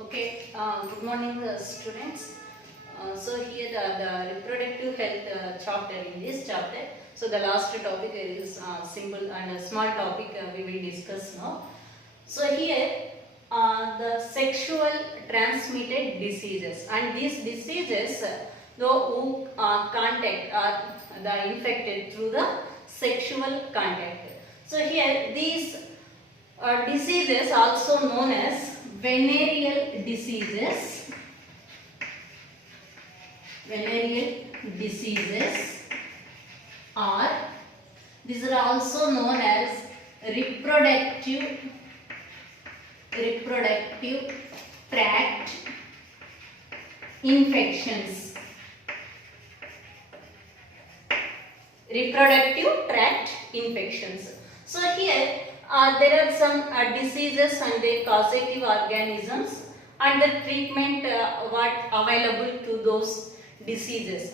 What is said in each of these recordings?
Okay, good morning, students. So here the reproductive health chapter in this chapter. So the last topic is simple and a small topic we will discuss now. So here the sexual transmitted diseases, and these diseases who contact are the infected through the sexual contact. So here these diseases also known as venereal diseases. Venereal diseases are, these are also known as reproductive tract infections. Reproductive tract infections. So here there are some diseases and their causative organisms and the treatment what available to those diseases.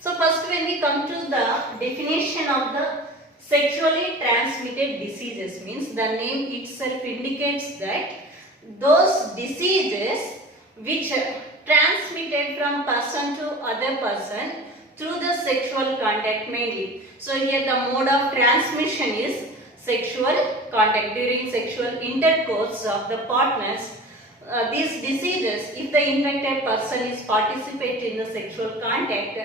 So first, when we come to the definition of the sexually transmitted diseases, means the name itself indicates that those diseases which transmitted from person to other person through the sexual contact mainly. So here the mode of transmission is sexual contact. During sexual intercourse of the partners, these diseases, if the infected person is participating in the sexual contact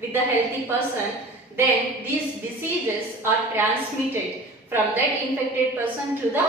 with the healthy person, then these diseases are transmitted from that infected person to the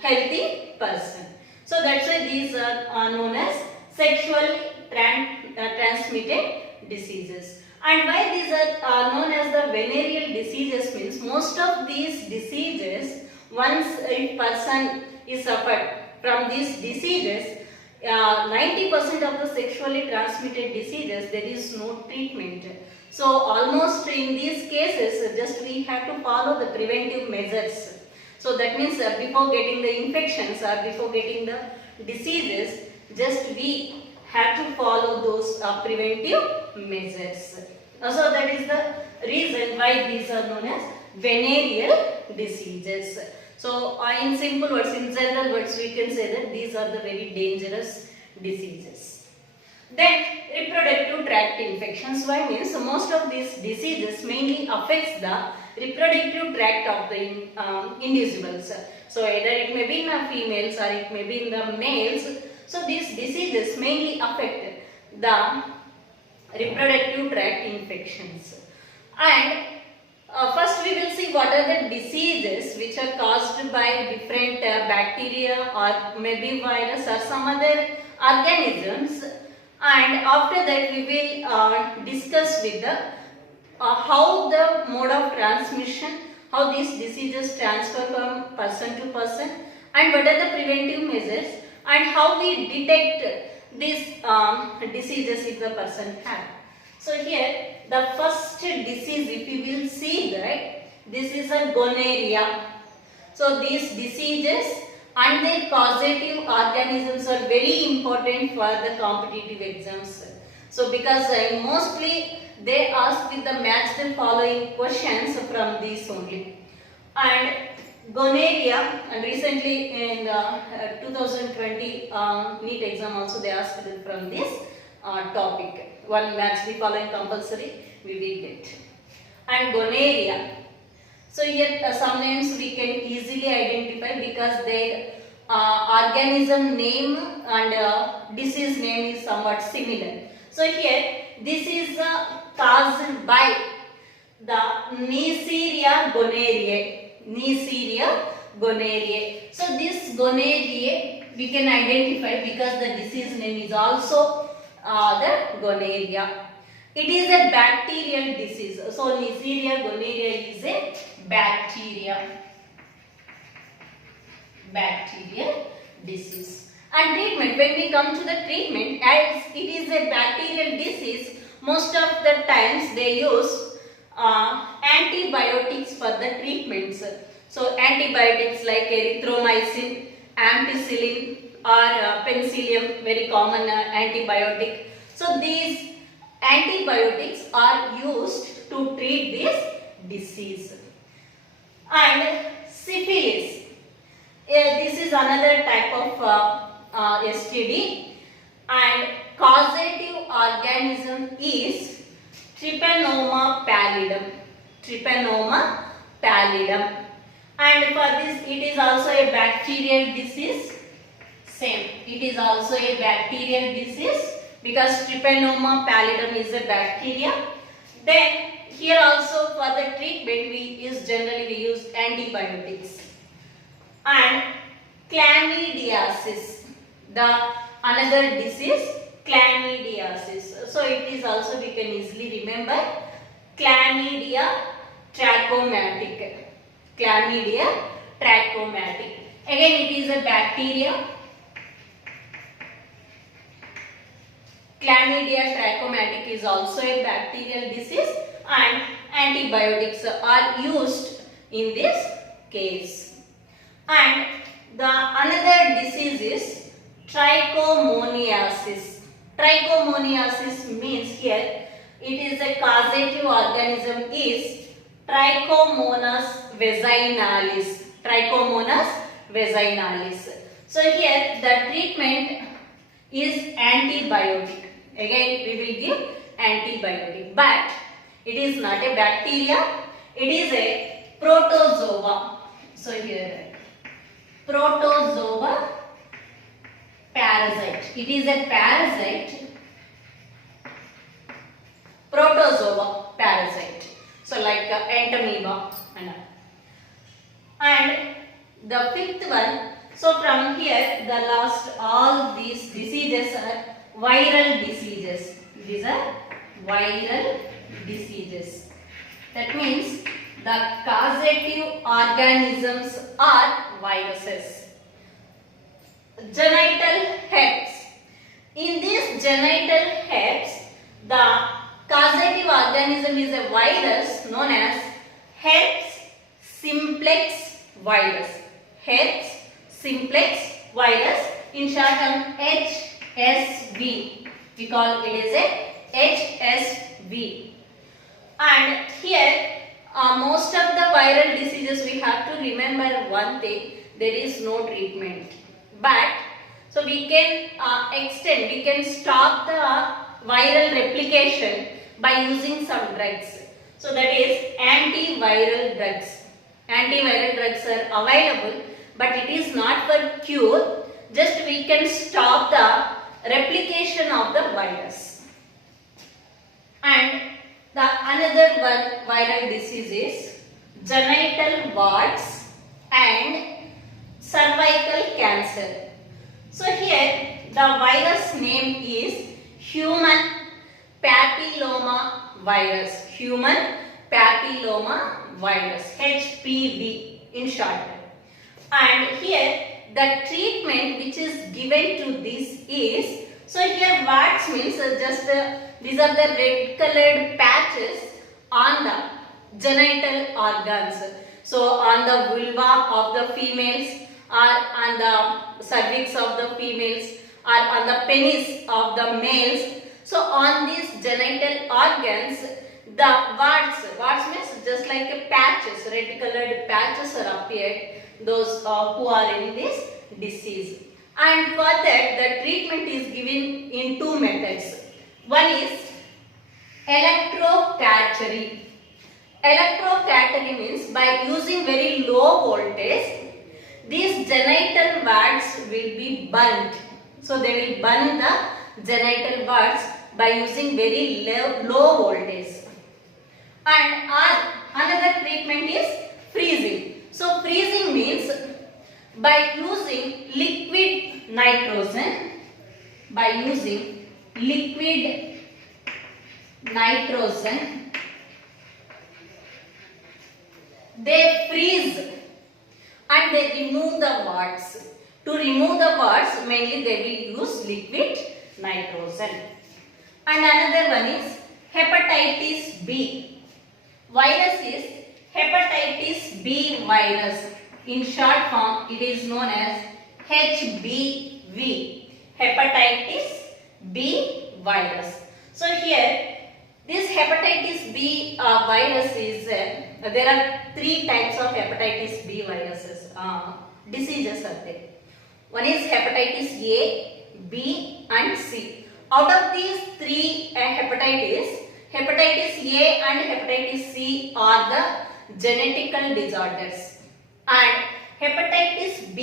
healthy person. So that's why these are known as sexually transmitted diseases. And why these are known as the venereal diseases means most of these diseases, once a person is suffered from these diseases, 90% of the sexually transmitted diseases there is no treatment. So almost in these cases just we have to follow the preventive measures. So that means before getting the infections or before getting the diseases, just we have to follow those preventive measures. So that is the reason why these are known as venereal diseases. So in simple words, in general words, we can say that these are the very dangerous diseases. Then reproductive tract infections. Why means most of these diseases mainly affects the reproductive tract of the individuals. So either it may be in the females or it may be in the males. So these diseases mainly affect the reproductive tract infections. And first we will see what are the diseases which are caused by different bacteria or maybe virus or some other organisms, and after that we will discuss with the how the mode of transmission, how these diseases transfer from person to person, and what are the preventive measures, and how we detect these diseases if the person have. So here the first disease, if you will see that this is a gonorrhea. So these diseases and their causative organisms are very important for the competitive exams. So because mostly they ask with the match the following questions from these only. And gonorrhea, and recently in the 2020 NEET exam also they asked from this topic. One match the following compulsory we will get. And gonorrhea. So here some names we can easily identify because their organism name and disease name is somewhat similar. So here this is caused by the Neisseria gonorrhoeae. Neisseria gonorrhoeae. So this gonorrhoeae we can identify because the disease name is also the gonorrhea. It is a bacterial disease. So Neisseria gonorrhoeae is a bacterial disease. And treatment, when we come to the treatment, as it is a bacterial disease, most of the times they use antibiotics for the treatments. So antibiotics like erythromycin, ampicillin or penicillium, very common antibiotic. So these antibiotics are used to treat this disease. And syphilis, this is another type of STD, and causative organism is Trypanoma pallidum. Trypanoma pallidum. And for this, it is also a bacterial disease. Same, it is also a bacterial disease because Trypanoma pallidum is a bacteria. Then here also for the treatment we use antibiotics. And chlamydiasis, the another disease, chlamydiasis. So it is also, we can easily remember, Chlamydia trachomatic. Chlamydia trachomatic. Again it is a bacteria. Chlamydia trachomatic is also a bacterial disease, and antibiotics are used in this case. And the another disease is trichomoniasis. Trichomoniasis means here it is a causative organism is Trichomonas vaginalis. Trichomonas vaginalis. So here the treatment is antibiotic. Again we will give antibiotic, but it is not a bacteria, it is a protozoa. So here protozoa parasite. It is a parasite, protozoa parasite. So like entamoeba and the fifth one. So from here the last, all these diseases are viral diseases. These are viral diseases. That means the causative organisms are viruses. Genital herpes. In this genital herpes, the causative organism is a virus known as herpes simplex virus. Herpes simplex virus, in short term HSV. We call it as a HSV. And here most of the viral diseases, we have to remember one thing, there is no treatment. But so we can extend, we can stop the viral replication by using some drugs. So that is antiviral drugs. Antiviral drugs are available, but it is not for cure, just we can stop the replication of the virus. And the another one viral disease is genital warts and cervical cancer. So here the virus name is human papilloma virus. Human papilloma virus, HPV in short. And here the treatment which is given to this is, so here warts means just these are the red colored patches on the genital organs. So on the vulva of the females, or on the cervix of the females, or on the penis of the males. So on these genital organs, the warts means just like patches, red colored patches are appeared, those who are in this disease. And for that the treatment is given in two methods. One is electrocautery. Electrocautery means by using very low voltage, these genital warts will be burnt. So they will burn the genital warts by using very low voltage. And another treatment is freezing. So freezing means by using liquid nitrogen, they freeze and they remove the warts. To remove the warts, mainly they will use liquid nitrogen. And another one is hepatitis B. Virus is hepatitis B virus. In short form, it is known as HBV, hepatitis B virus. So here, this hepatitis B virus is, there are three types of hepatitis B viruses, diseases are there. One is hepatitis A, B and C. Out of these three hepatitis A and hepatitis C are the genetical disorders, and hepatitis B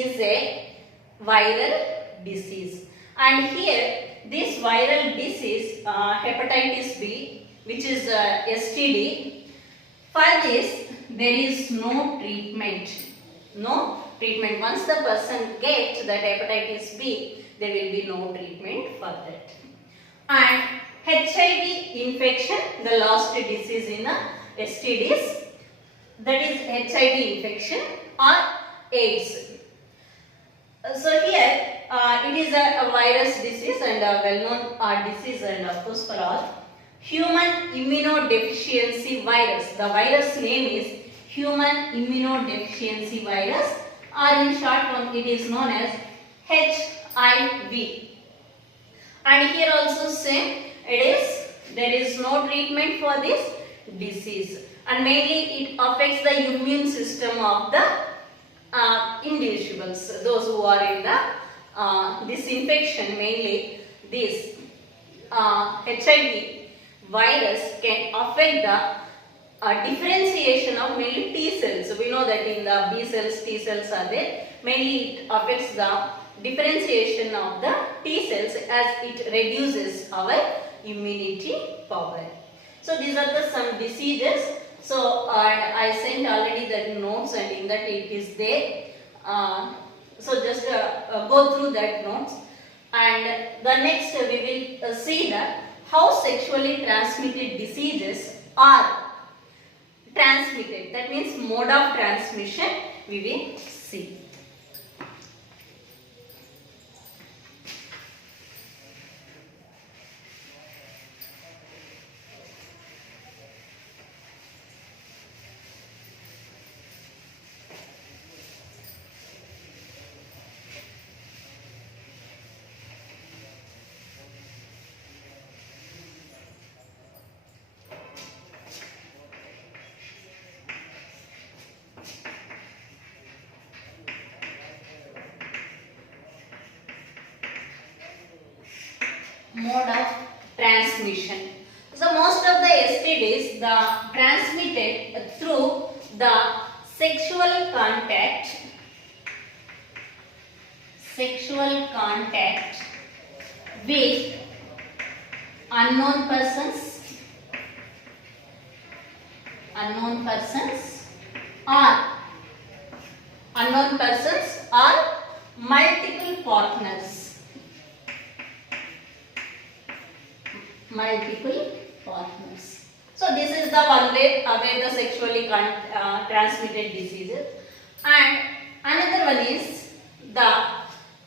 is a viral disease. And here this viral disease, hepatitis B, which is STD, for this there is no treatment. No treatment. Once the person gets that hepatitis B, there will be no treatment for that. And HIV infection, the last disease in the STDs, that is HIV infection or AIDS. So here it is a virus disease and a well-known disease, and of course for all. Human immunodeficiency virus. The virus name is human immunodeficiency virus, or in short form it is known as HIV. And here also same, there is no treatment for this disease, and mainly it affects the immune system of the individuals, those who are in the this infection. Mainly this HIV virus can affect the differentiation of mainly T cells. We know that in the B cells, T cells are there. Mainly it affects the differentiation of the T cells, as it reduces our immunity power. So these are the some diseases. So I sent already the notes, and in that it is there. So just go through that notes. And the next we will see that how sexually transmitted diseases are transmitted. That means mode of transmission we will see. Mode of transmission. So most of the STDs transmitted through the sexual contact with unknown persons or multiple partners. So this is the one way away the sexually transmitted diseases. And another one is the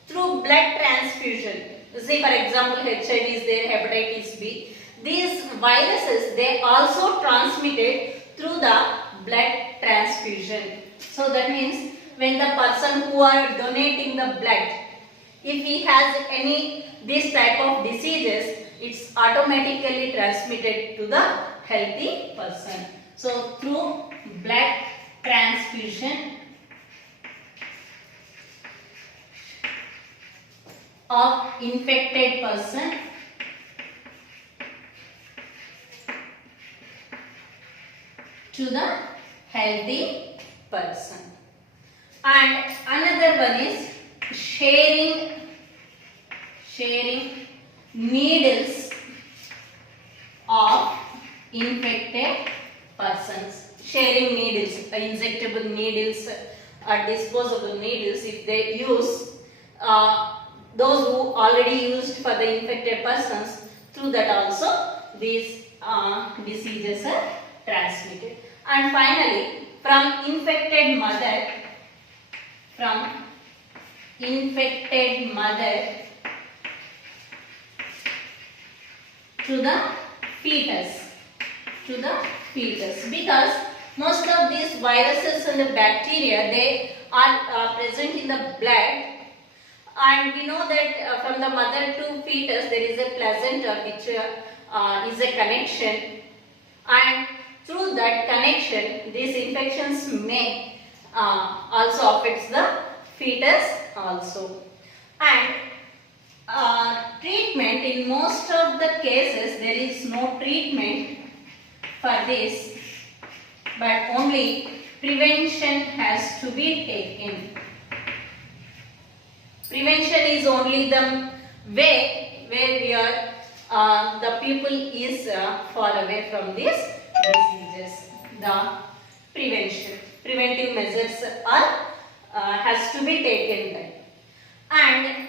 through blood transfusion. Say for example HIV is there, hepatitis B. These viruses, they also transmitted through the blood transfusion. So that means when the person who are donating the blood, if he has any this type of diseases, it's automatically transmitted to the healthy person. So through blood transfusion of infected person to the healthy person. And another one is sharing needles of infected persons. Sharing needles, injectable needles, disposable needles, if they use, those who already used for the infected persons, through that also these diseases are transmitted. And finally, from infected mother to the fetus, because most of these viruses and the bacteria, they are present in the blood, and we know that from the mother to fetus there is a placenta which is a connection, and through that connection these infections may also affect the fetus also. And treatment, in most of the cases there is no treatment for this, but only prevention has to be taken. Prevention is only the way where we are the people is far away from these diseases. The preventive measures are has to be taken then. And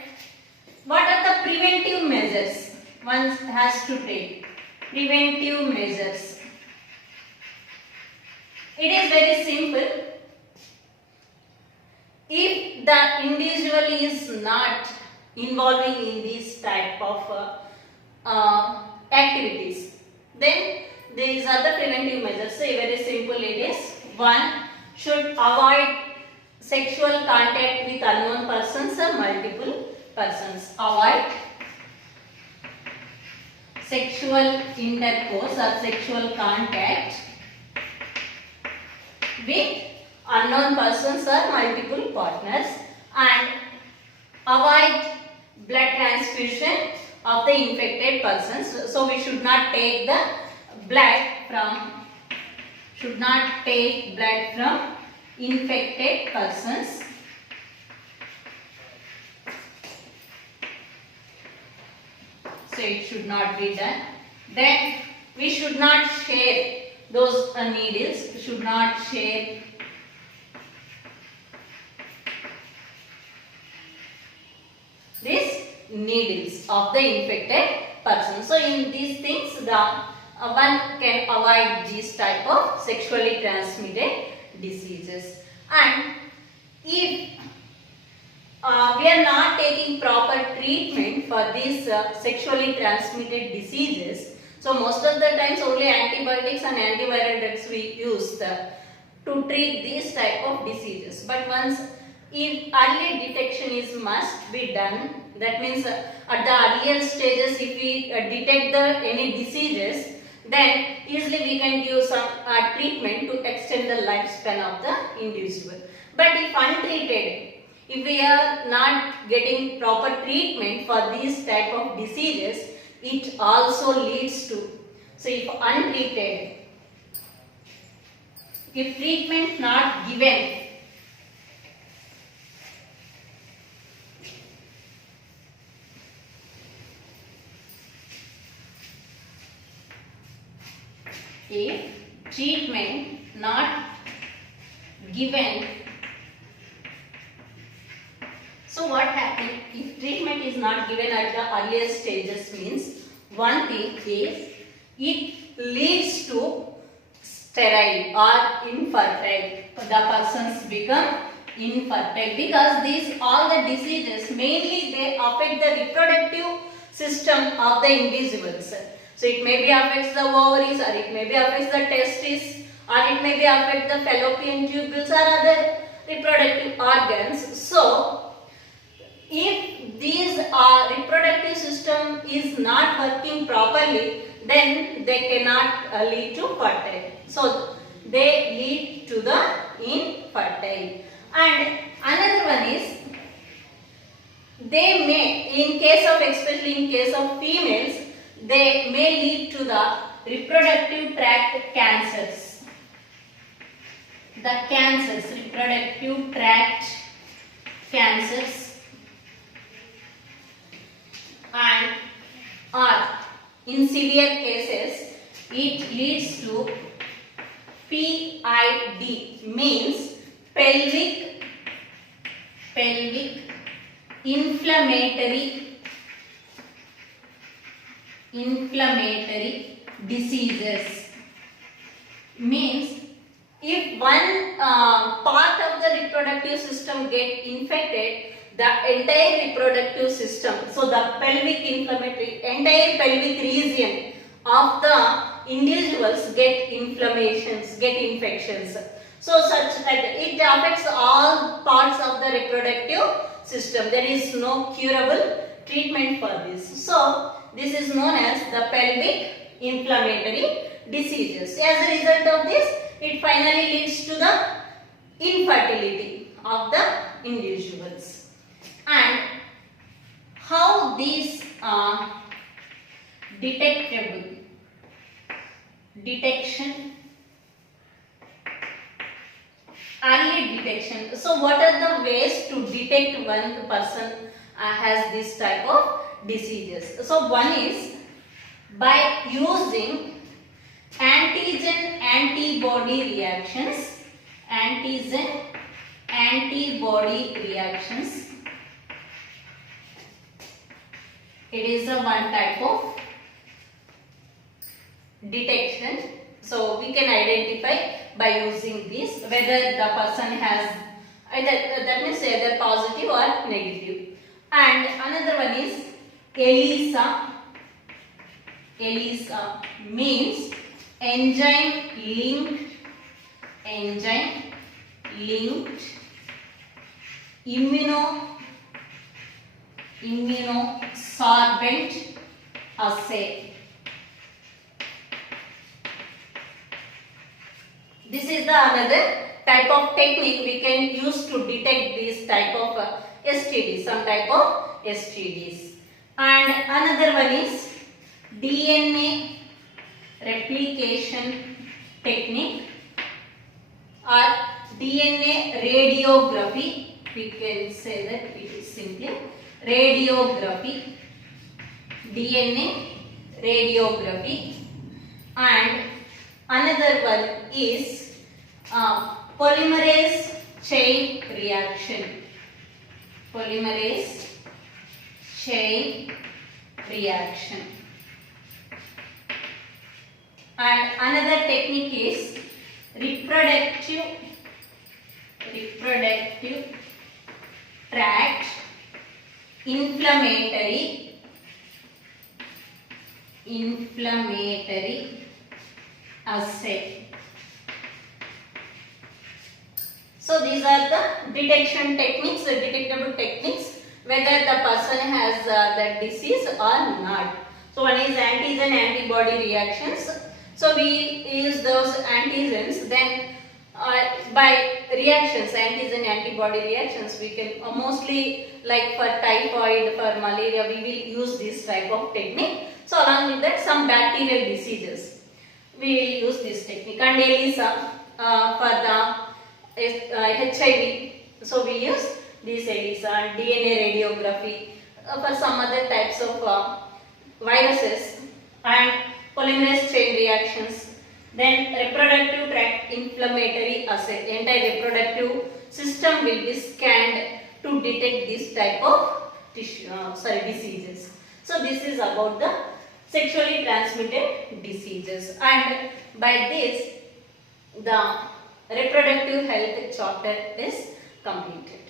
what are the preventive measures one has to take? Preventive measures. It is very simple. If the individual is not involving in these type of activities, then these are the preventive measures. So very simple it is. One, should avoid sexual contact with unknown persons or multiple persons. Avoid sexual intercourse or sexual contact with unknown persons or multiple partners, and avoid blood transfusion of the infected persons. So we should not take the blood from infected persons. So it should not be done. Then we should not share those needles. We should not share these needles of the infected person. So in these things, the one can avoid these type of sexually transmitted diseases. And if we are not taking proper treatment for these sexually transmitted diseases, so most of the times only antibiotics and antiviral drugs we use to treat these type of diseases. But once if early detection is must be done, that means at the earlier stages if we detect any diseases, then easily we can give some treatment to extend the lifespan of the individual. But if untreated, if we are not getting proper treatment for these type of diseases, it also leads to, so if untreated, if treatment not given, if treatment not given, so what happens if treatment is not given at the earlier stages means, one thing is it leads to sterile or infertile. The persons become infertile because these all the diseases mainly they affect the reproductive system of the individuals. So it may be affects the ovaries, or it may be affects the testes, or it may be affect the fallopian tubules or other reproductive organs. So if these reproductive system is not working properly, then they cannot lead to fertile. So they lead to the infertile. And another one is they may, in case of, especially in case of females, they may lead to the reproductive tract cancers. The cancers, reproductive tract cancers, and or in severe cases it leads to PID, means pelvic inflammatory diseases. Means if one part of the reproductive system get infected, the entire reproductive system, so the pelvic inflammatory, entire pelvic region of the individuals get inflammations, get infections. So such that it affects all parts of the reproductive system. There is no curable treatment for this. So this is known as the pelvic inflammatory diseases. As a result of this, it finally leads to the infertility of the individuals. And how these are detectable, detection, early detection. So what are the ways to detect when the person has this type of diseases? So one is by using antigen antibody reactions, antigen antibody reactions. It is a one type of detection. So we can identify by using this whether the person has either, that means either positive or negative. And another one is ELISA. ELISA means enzyme linked immunosorbent assay. This is the another type of technique we can use to detect this type of STDs, some type of STDs. And another one is DNA replication technique or DNA radiography. We can say that it is simply radiography, DNA radiography. And another one is polymerase chain reaction. Polymerase chain reaction. And another technique is reproductive tract inflammatory assay. So these are the detection techniques, the detectable techniques, whether the person has that disease or not. So one is antigen antibody reactions. So we use those antigens, then by reactions, antigen antibody reactions, we can mostly, like for typhoid, for malaria, we will use this type of technique. So along with that, some bacterial diseases, we will use this technique. And ELISA for the HIV, so we use this ELISA. And DNA radiography for some other types of viruses, and polymerase chain reactions. Then reproductive tract inflammatory assay, entire reproductive system will be scanned to detect this type of diseases. So this is about the sexually transmitted diseases, and by this the reproductive health chapter is completed.